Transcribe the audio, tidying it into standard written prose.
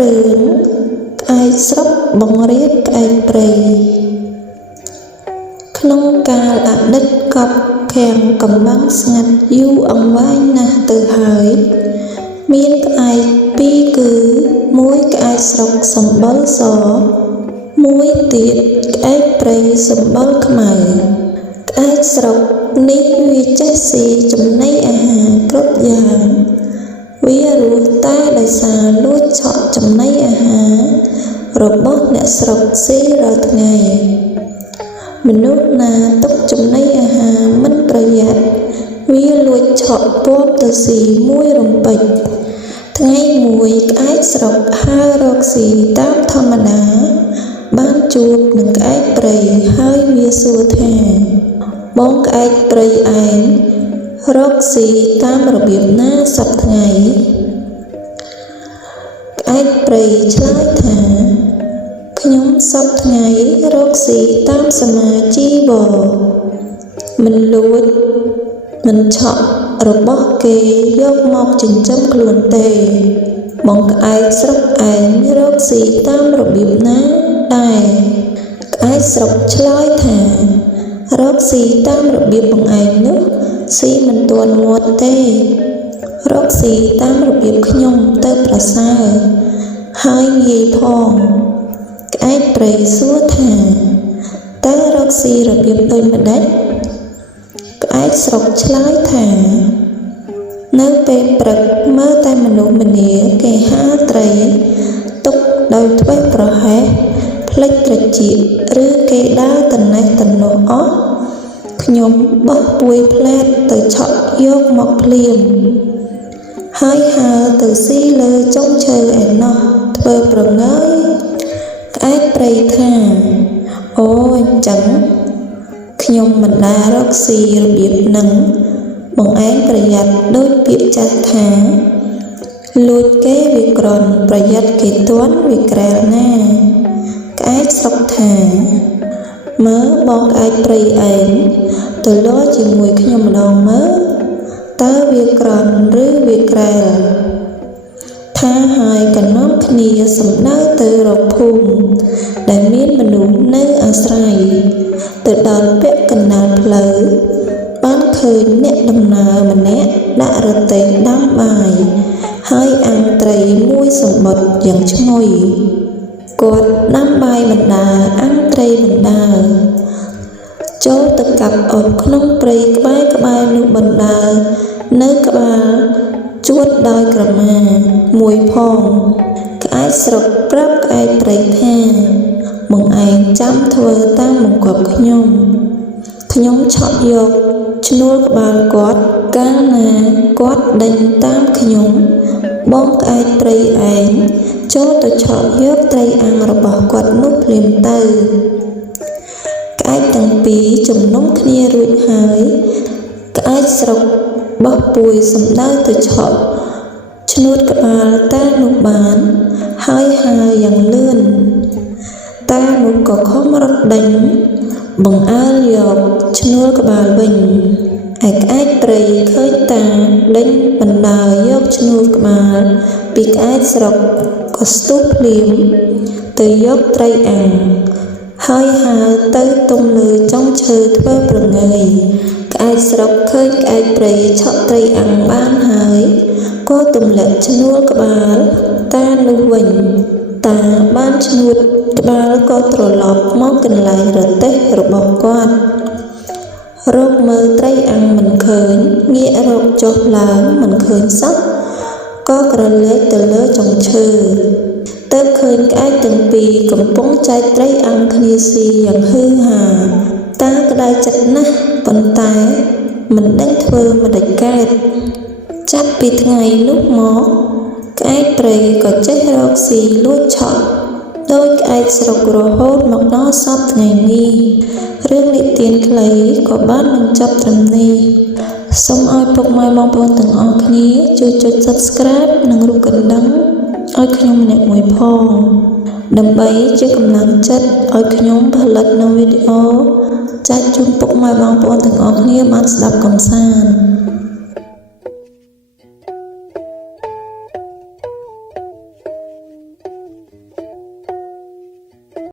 រឿងក្អែកស្រុកបង្រៀនក្អែកព្រៃក្នុងកាលអតីតកប់ខាំងកំបាំងស្ងាត់យូរអង្វែងណាស់ទៅហើយមានក្អែកពីរគឺមួយក្អែកស្រុកសម្បុរសមួយទៀតក្អែកព្រៃសម្បុរខ្មៅក្អែកស្រុកនេះវាចេះស៊ីចំណីអាហារគ្រប់យ៉ាងវារស់តែដោយសារលួចឆក់ចំណីអាហាររបស់អ្នកស្រុកស៊ីរាល់ថ្ងៃមនុស្សណាទុកចំណីអាហារមិនប្រយ័ត្នវាលួចឆក់ពាប់ទៅស៊ីមួយរំពេចថ្ងៃមួយក្អែកស្រុកហើររកស៊ីតាមធម្មតាបានជួបនឹងក្អែកព្រៃហើយវាសួរថាបងក្អែកព្រៃឯងរកស៊ីតាមរបៀបណាសប្តាហ៍ថ្ងៃក្អែកព្រៃឆ្លើយថាខ្ញុំសប្តាហ៍ថ្ងៃរកស៊ីតាមសមាជីវមិនលួចមិនឆក់របស់គេយកមកចិញ្ចឹមខ្លួនទេបងក្អែកស្រុកឯងរកស៊ីតាមរបៀបណាដែរក្អែកស្រុកឆ្លើយថារកស៊ីតាមរបៀបបងឯងនោះស៊ីមិនទាន់មាត់ទេរកស៊ីតាមរបៀបខ្ញុំទៅប្រសើរហើយងាយផងក្អែកព្រៃសួរថាតើរកស៊ីរបៀបដូចម្ដេចក្អែកស្រុកឆ្លើយថានៅពេលព្រឹកមើលតែមនុស្សម្នាគេហាលត្រីទុកដោយធ្វេសប្រហែសផ្លិចត្រចៀកឬគេដើរតណេះតនោះអស់ខ្ញុំបោះពួយផ្លែតទៅឆក់យកមកភ្លាមហើយហើរទៅស៊ីលើចុងឈើឯណោះធ្វើប្រងើយក្អែកព្រៃថាអូអញ្ចឹងខ្ញុំមិនដែលរកស៊ីរបៀបហ្នឹងបងឯងប្រយ័ត្នដូចពាក្យចាស់ថាលួចគេវាក្រន់ប្រយ័ត្នគេទាន់វាក្រែលណាក្អែកស្រុកថាមើលបងក្អែកព្រៃឯងទៅលោជាមួយខ្ញុំម្ដងមើលតើវាក្រន់ឬវាក្រែលថាហើយកណ្នាំគ្នាសំដៅទៅរកភូមិដែលមានមនុស្សនៅអាស្រ័យទៅដល់ពាក់កណ្ដាលផ្លូវបានឃើញអ្នកដំណើរម្នាក់ដាក់រទេះដាំបាយហើយអាំងត្រីមួយសម្បុតយ៉ាងឈ្ងុយគាត់ដាំបាយបណ្ដើរអាំងត្រីបណ្ដើរចូលទៅកាប់អុសក្នុងព្រៃក្បែរនោះបណ្ដើរនៅក្បាលជួតដោយក្រមាមួយផងក្អែកស្រុកប្រាប់ក្អែកព្រៃថាបងឯងចាំធ្វើតាមបង្គាប់ខ្ញុំឆក់យកឈ្នួលក្បាលគាត់កាលណាគាត់ដេញតាមខ្ញុំបងក្អែកព្រៃឯងចូលទៅឆក់យកត្រីអាំងរបស់គាត់នោះភ្លាមទៅក្អែកទាំងពីរជំនុំគ្នារួចហើយក្អែកស្រុកបោះពួយសំដៅទៅឆក់ឈ្នួតក្បាលតានោះបានហើយហើរយ៉ាងលឿនតានោះក៏ខំរត់ដេញបង្អើលយកឈ្នួលក្បាលវិញឯក្អែកព្រៃឃើញតាដេញបណ្ដើរយកឈ្នួលក្បាលពីក្អែកស្រុកក៏ស្ទុះភ្លាមទៅយកត្រីអាំងហើយហើរទៅទុំលើចុងឈើធ្វើប្រងើយក្អែកស្រុកឃើញក្អែកព្រៃឆក់ត្រីអាំងបានហើយក៏ទម្លាក់ឈ្នួលក្បាលតានោះវិញតាបានឈ្នួតក្បាលក៏ត្រឡប់មកកន្លែងរទេះរបស់គាត់រកមើលត្រីអាំងមិនឃើញងាករកចុះឡើងមិនឃើញសោះក៏ក្រឡេកទៅលើចុងឈើទើបឃើញក្អែកទាំងពីរកំពុងចែកត្រីអាំងគ្នាស៊ីយ៉ាងហ៊ឺហាតាក្តៅចិត្តណាស់ប៉ុន្តែមិនដឹងធ្វើមិនដេចកើតចាប់ពីថ្ងៃនោះមកក្អែកព្រៃក៏ចេះរកស៊ីលួចឆក់ដោយក្អែកស្រុករហូតមកដល់សប្តាហ៍ថ្ងៃនេះរឿងនិទានខ្លីក៏បានបញ្ចប់ត្រឹមនេះសូមឲ្យពុកម៉ែបងប្អូនទាំងអស់គ្នាជួយចុច Subscribe និងរូបកណ្ដឹងឲ្យខ្ញុំម្នាក់មួយផងដើម្បីជាកម្លាំងចិត្តឲ្យខ្ញុំផលិតនូវវីដេអូ ចែកជូនពុកម៉ែបងប្អូនទាំងអស់គ្នាបានស្ដាប់កំសាន្ត